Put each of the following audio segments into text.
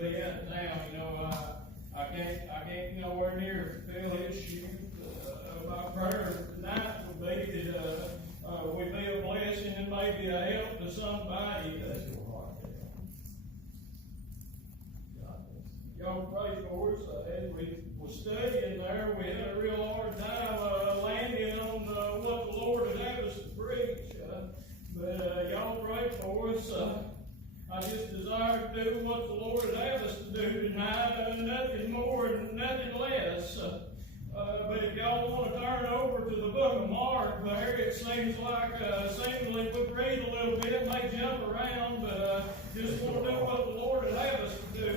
bent down. I can't nowhere near fulfill his share. My prayer tonight would be that we be a blessing and maybe a help to somebody. Y'all pray for us. As we were studying there, we had a real hard time landing on what the Lord had had us to preach. But y'all pray for us. I just desire to do what the Lord had had us to do tonight, nothing more and nothing less. But if y'all want to turn over to the book of Mark, there it seems like seemingly we read a little bit, may jump around, but just want to do what the Lord had had us to do.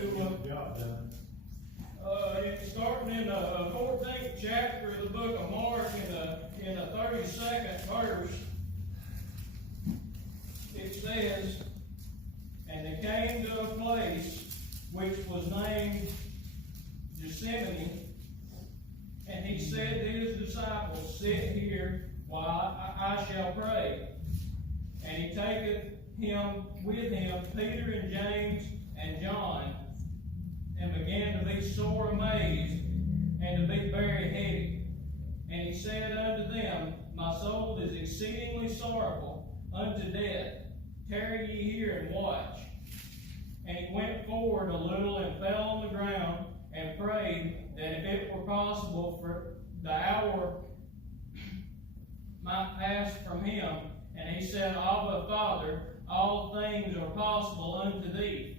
Starting in the 14th chapter of the book of Mark, in the 32nd verse, it says, "And they came to a place which was named Gethsemane, and he said to his disciples, Sit here while I shall pray. And he taketh with him Peter and James and John, and began to be sore amazed, and to be very heavy. And he said unto them, My soul is exceedingly sorrowful unto death. Tarry ye here and watch. And he went forward a little and fell on the ground, and prayed that if it were possible for the hour might pass from him. And he said, Abba, Father, all things are possible unto thee.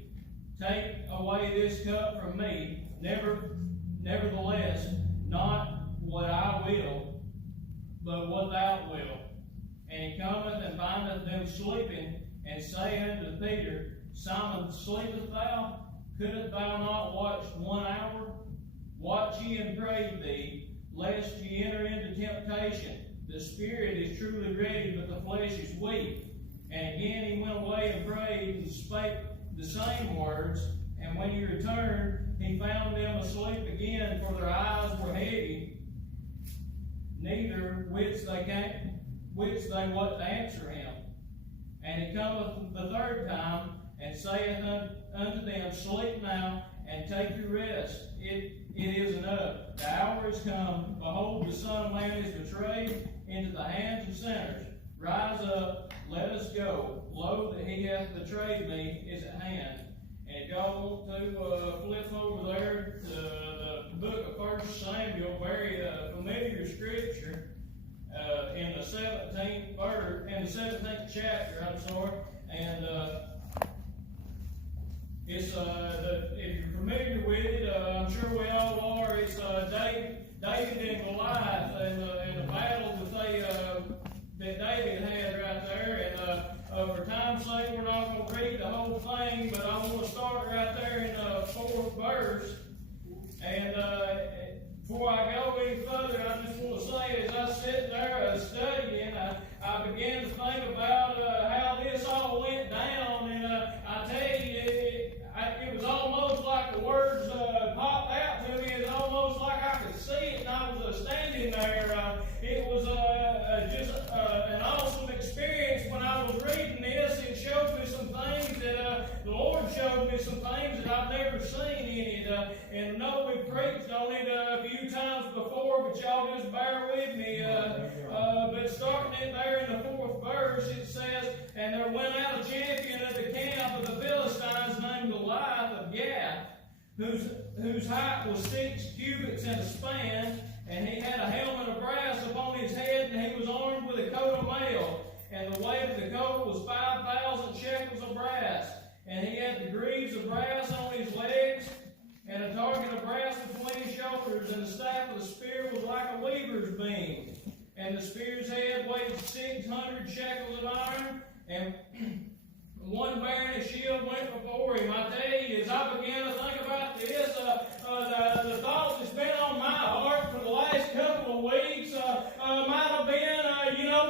Take away this cup from me. Nevertheless, not what I will, but what thou wilt. And he cometh and findeth them sleeping, and saith unto Peter, Simon, sleepest thou? Couldst thou not watch 1 hour? Watch ye and pray thee, lest ye enter into temptation. The spirit is truly ready, but the flesh is weak. And again he went away and prayed, and spake the same words. And when he returned, he found them asleep again, for their eyes were heavy, neither which they what to answer him. And he cometh the third time, and saith unto them, Sleep now, and take your rest. It is enough. The hour is come. Behold, the Son of Man is betrayed into the hands of sinners. Rise up, let us go. Lo, that he hath betrayed me is at hand. And if y'all want to flip over there to the book of 1 Samuel, very familiar scripture, in the 17th verse, in the 17th chapter, and it's if you're familiar with it, I'm sure we all are. It's David and Goliath, and the battle that David had right there. And for time's sake, we're not going to read the whole thing, but I want to start right there in the 4th verse. And before I go any further, I just want to say, as I sit there studying, I began to think about how this all went down, and I tell you, it was almost like the words popped out to me. It's almost like I could see it, and I was standing there. It was just an awesome experience when I was reading this. It showed me some things that the Lord showed me some things that I've never seen in it. And I know we preached on it a few times before, but y'all just bear with me. But starting it there in the 4th verse, it says, And there went out a champion of the camp of the Philistines named Goliath of Gath, whose height was 6 cubits and a span, and he had a helmet of brass upon his head, and he was armed with a coat of mail, and the weight of the coat was 5,000 shekels of brass, and he had the greaves of brass on his legs, and a target of brass between his shoulders, and the staff of the spear was like a weaver's beam, and the spear's head weighed 600 shekels of iron, and one bearing a shield went before him. I tell you, as I began to think about this, the thought that's been on my heart for the last couple of weeks might have been,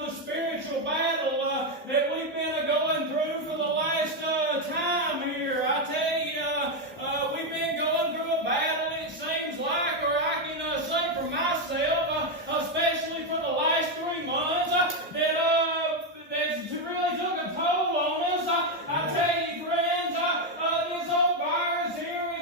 the spiritual battle that we've been going through for the last time here. I tell you, we've been going through a battle, it seems like, or I can say for myself, especially for the last 3 months, that's really took a toll on us. I tell you, friends, this old virus here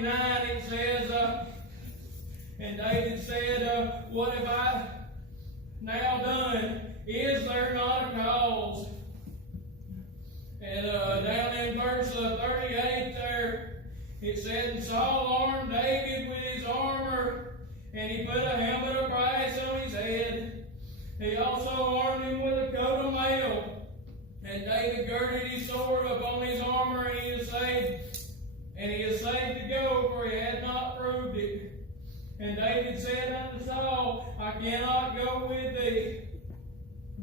29, it says, and David said, what have I now done? Is there not a cause? And down in verse 38 there, it said, and Saul armed David with his armor, and he put a helmet of brass on his head. He also armed him with a coat of mail. And David girded his sword upon his armor, and he is safe. And he is safe to go, for he had not proved it. And David said unto Saul, I cannot go with thee,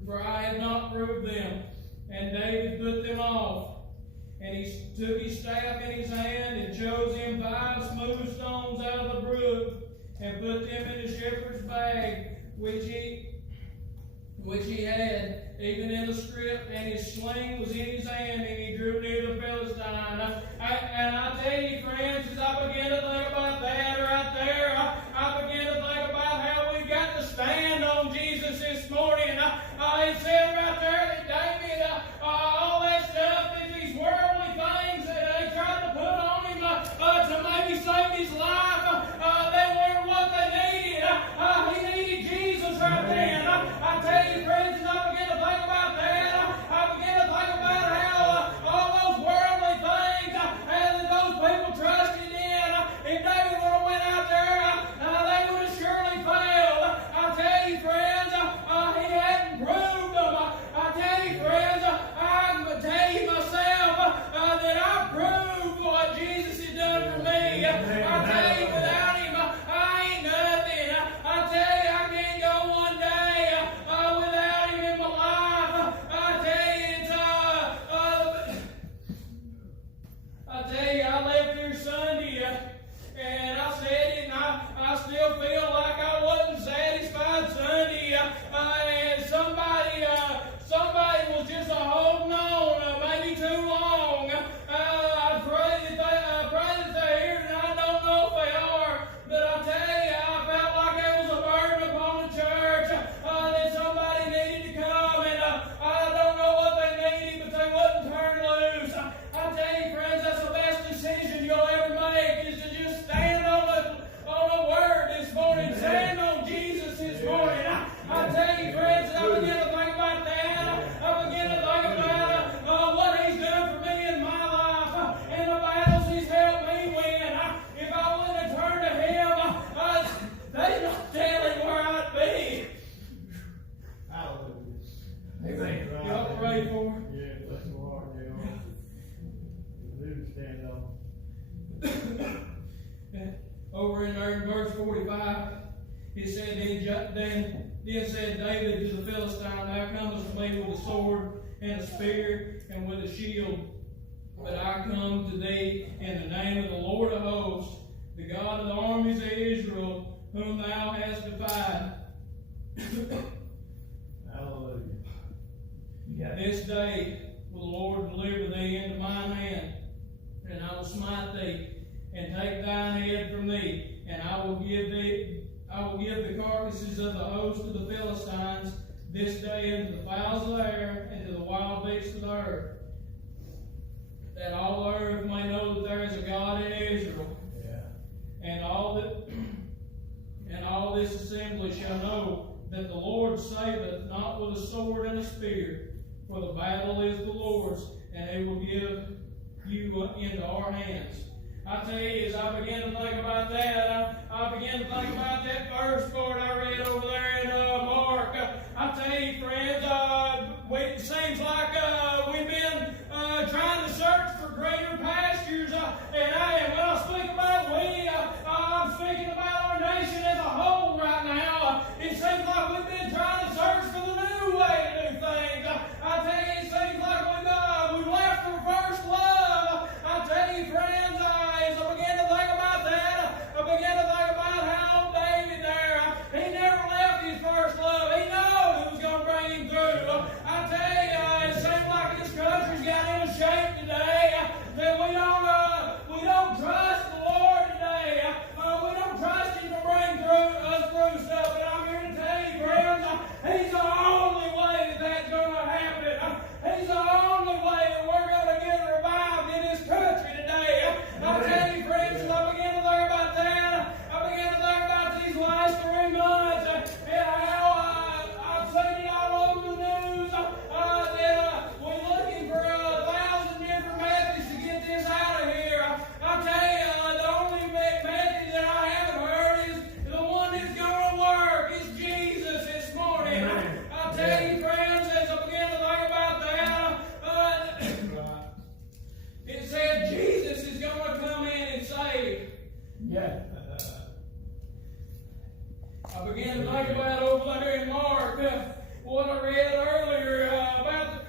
for I have not proved them. And David put them off. And he took his staff in his hand, and chose him 5 smooth stones out of the brook, and put them in the shepherd's bag, which he had, even in the scrip, and his sling was in his hand, and he drew near the Philistine. And I tell you, friends, as I began to think about that right there, I began to think about how we got to stand on Jesus this morning. It said right there that David, all that stuff, that these worldly things that they tried to put on him to maybe save his life, they weren't what they needed. He needed Jesus right then. I tell you, friends, as I began to think about that, I began to think about how all those worldly things that those people trusted in, if David would have went out there, they would have surely failed. I tell you, friends, he hadn't proved them. I tell you, friends, I tell you myself that I proved what Jesus had done for me. I tell you, without him, I ain't nothing. I tell you, I can't go one day without him in my life. I tell you, I tell you, I left here Sunday, and I said it, and I still feel like I wasn't satisfied Sunday. And somebody was just holding on, maybe too long. I pray that they're here, and I don't know if they are. But I tell you, I felt like there was a burden upon the church that somebody needed to come, and I don't know what they needed, but they wouldn't turn loose. I tell you, friends, that's the best decision you'll ever make, is to just stand on the word this morning, stand on Jesus this morning. I tell you, friends, I begin to think about that. I begin to think about what he's done for me in my life, and the battles he's helped me win. If I wouldn't have turned to him, there's no telling where I'd be. Hallelujah. Amen. Y'all pray for me. Yeah, bless the Lord. Do stand on. Over in there in verse 45, it said, Then said David to the Philistine, Thou comest to me with a sword and a spear and with a shield, but I come to thee in the name of the Lord of hosts, the God of the armies of Israel, whom thou hast defied. Hallelujah. This day will the Lord deliver thee into mine hand, and I will smite thee, and take thine head from thee, and I will give the carcasses of the host of the Philistines this day unto the fowls of the air, and to the wild beasts of the earth, that all the earth may know that there is a God in Israel. Yeah. And all this assembly shall know that the Lord saveth not with a sword and a spear, for the battle is the Lord's, and he will give you into our hands. I tell you, as I began to think about that, I began to think about that first part I read over there in Mark. I tell you, friends, it seems like we've been trying to search for greater pastures. And when I speak about we, I'm speaking about our nation as a whole right now. It seems like we've been trying to search for the new way to do things. I tell you, it seems like we've left our first love. I tell you, friends, as I began to think about that, I began to think about how David there, he never left his first love. He knew it was going to bring him what I read earlier about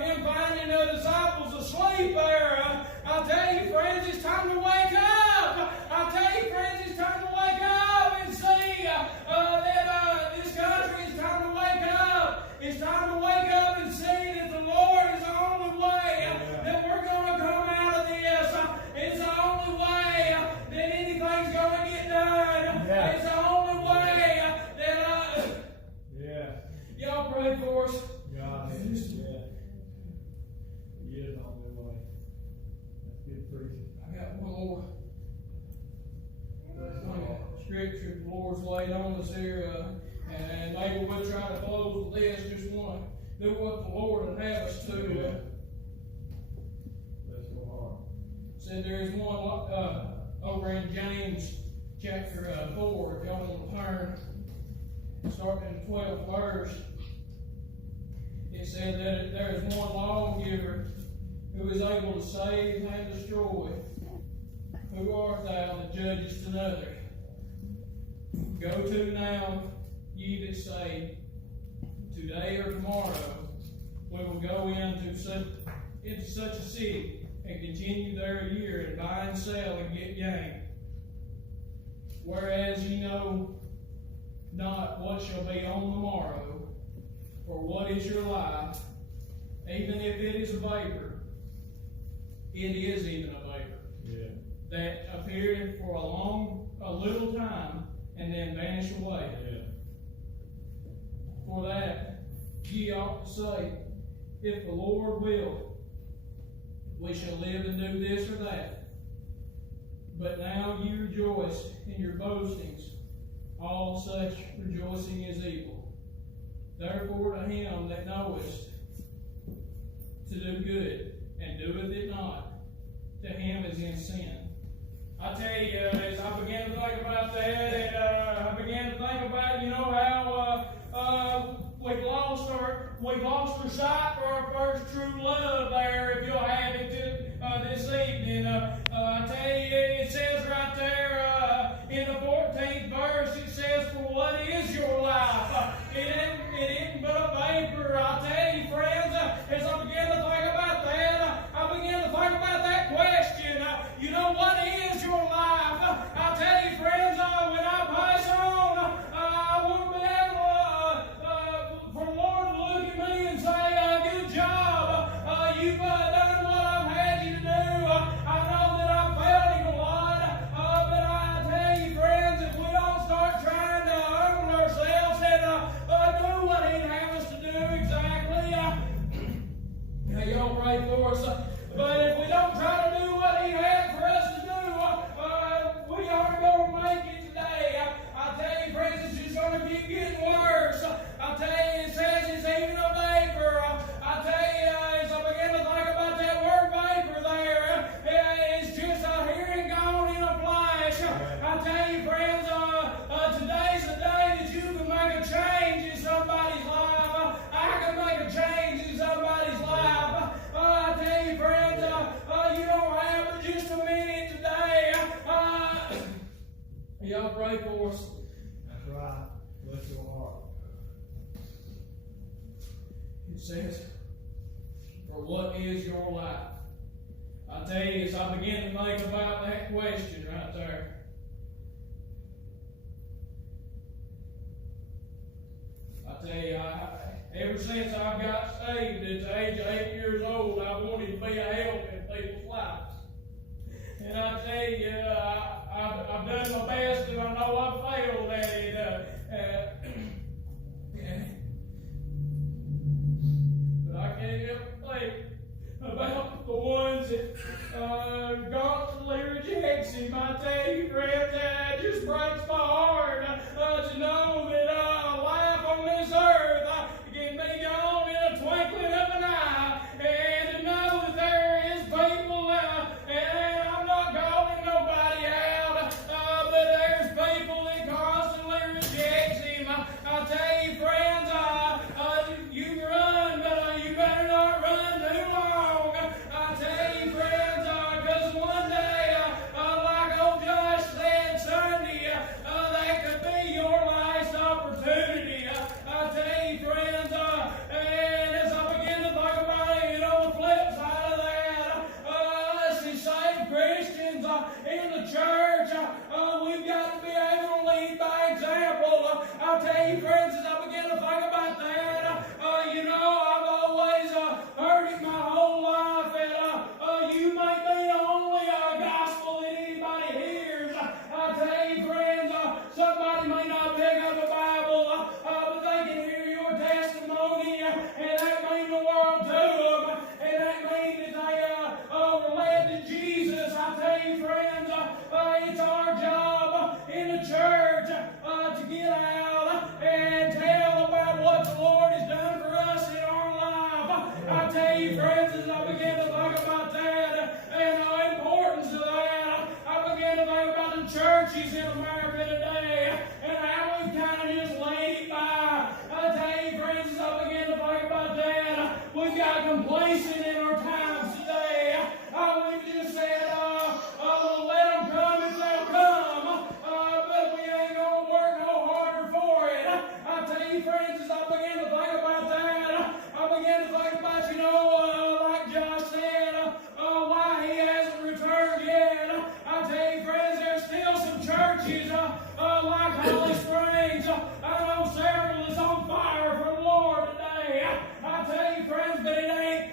him finding the disciples asleep there. I tell you, friends, it's time to wake up. I tell you, friends, it's time to wake up and see that this country is time to wake up. It's time to wake up and see that the Lord is the only way that we're going to come out of this. It's the only way that anything's going to get done. Yeah. It's the only way that y'all pray for us. God, yeah. He is the only way. That's good preaching. I got one more Bless your heart. scripture the Lord's laid on us here, and maybe we'll try to close with this. Just want to do what the Lord would have us to. Bless your heart. Said there is one over in James chapter 4, if y'all want to turn, starting in the 12th verse. It said that there is one lawgiver who is able to save and destroy. Who art thou that judgest another? Go to now, ye that say, today or tomorrow we will go into such a city and continue there a year and buy and sell and get gain. Whereas ye know not what shall be on the morrow, or what is your life, even if it is a vapor, it is even a vapor, that appeareth for a little time, and then vanish away. For that ye ought to say, if the Lord will, we shall live and do this or that. But now ye rejoice in your boastings. All such rejoicing is evil. Therefore to him that knoweth to do good, and doeth it not, to him is in sin. I tell you, as I began to think about that, and I began to think about, how we lost our sight for our first true love there, if you'll have it this evening. I tell you, it says right there in the 14th verse, it says, for what is your life? It isn't but a vapor. I tell you, friends, as I began to think about that, I began to think about that question. What is your life? I tell you, friends, when I pass on, I want to be able for the Lord to look at me and say, good job. You've done what I've had you to do. I know that I've failed Him a lot, but I tell you, friends, if we don't start trying to humble ourselves and do what He'd have us to do exactly, y'all pray for us. But if we don't try to do what He had for us to do, we aren't going to make it today. I tell you, friends, it's just going to keep getting worse. I tell you, it says it's even a vapor. I tell you, as I begin to think about that word vapor there, it's just a here and gone in a flash. I tell you, friends, today's the day that you can make a change in somebody's life. I can make a change in somebody's life. I tell you, friends, you don't have but just a minute today. Y'all pray for us. That's right. Bless your heart. It says, for what is your life? I tell you, as I begin to think about that question right there, I tell you, ever since I've got saved at the age of 8 years old, I wanted to be a help in people's lives. And I tell you, I've done my best, and I know I've failed at it. But I can't help but think about the ones that constantly rejects Him. I tell you, friends, that just breaks my heart to know that life on this earth can be gone in a twinkling of an eye, and to know that there is people, and I'm not calling nobody out, but there's people that constantly reject churches in America today, and how we kind of just laid it by. I tell you, friends, as I begin to think about that, we've got complacent in our times today. We've just said, we'll let them come if they'll come, but we ain't going to work no harder for it. I tell you, friends, as I begin to think about that, I began to think about, like Josh said, why he hasn't returned yet. I tell you, friends, there's still some churches like Holly Springs. I know several is on fire for the Lord today. I tell you, friends, but it ain't.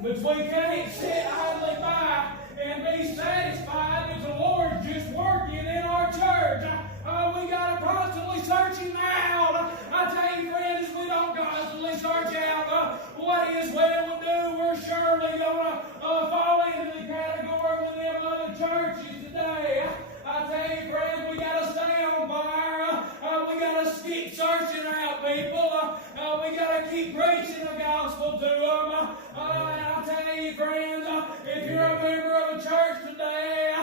But we can't sit idly by and be satisfied that the Lord's just working in our church. We got to constantly search Him out. I tell you, friends, if we don't constantly search out what His will will do, we're surely going to fall into the category with them other churches today. I tell you, friends, we got to stay on fire. We got to keep searching out people. We got to keep preaching the gospel to them. And I tell you, friends, if you're a member of a church today,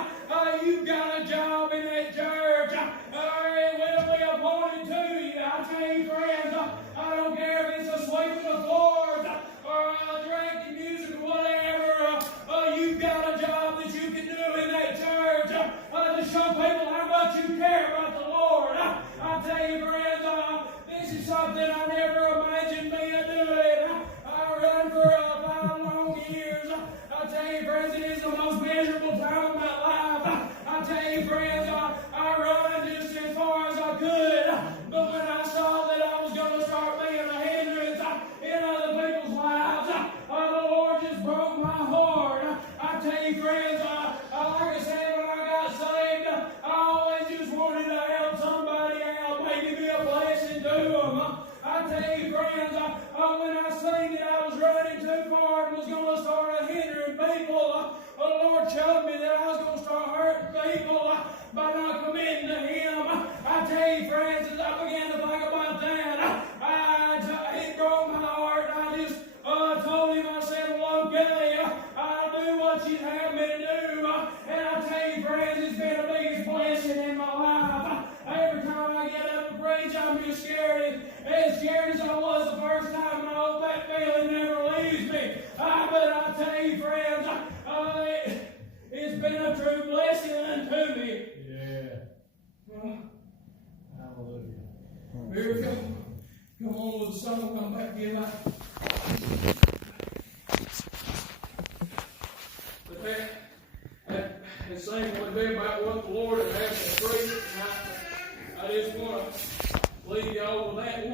you've got a job in that church. It will be appointed to you. I tell you, friends, I don't care if it's a sweeping the floors or directing music or whatever. You've got a job that you can do in that church to show people how much you care about the Lord. I tell you, friends, this is something I never imagined me doing. I run for 5 long years. I tell you, friends, it is the most miserable time of my life. I tell you, friends, I run just as far as I could. But when I saw that I was going to start being a hindrance in other people's lives, the Lord just broke my heart. I tell you, friends, like I said, when I got saved, I always just wanted to help somebody out, maybe be a blessing to them. I tell you, friends, when I seen that I was running too far and was going to start hindering people, the Lord showed me that I was going to start hurting people by not committing to Him. I tell you, friends, as I began to think about that, it broke my heart. I just told Him, I said, well, okay, I'll do what You have me to do. And I tell you, friends, it's been the biggest blessing in my life. Every time I get up to preach, I'm just scared. As scared as I was the first time, and I hope that feeling never leaves me. But I tell you, friends, it's been a true blessing unto me. Yeah. Hallelujah. Here we go. Come on with the song. Come back to you. But that same would be about what the Lord has asked us to preach tonight. I just want to leave y'all with that one.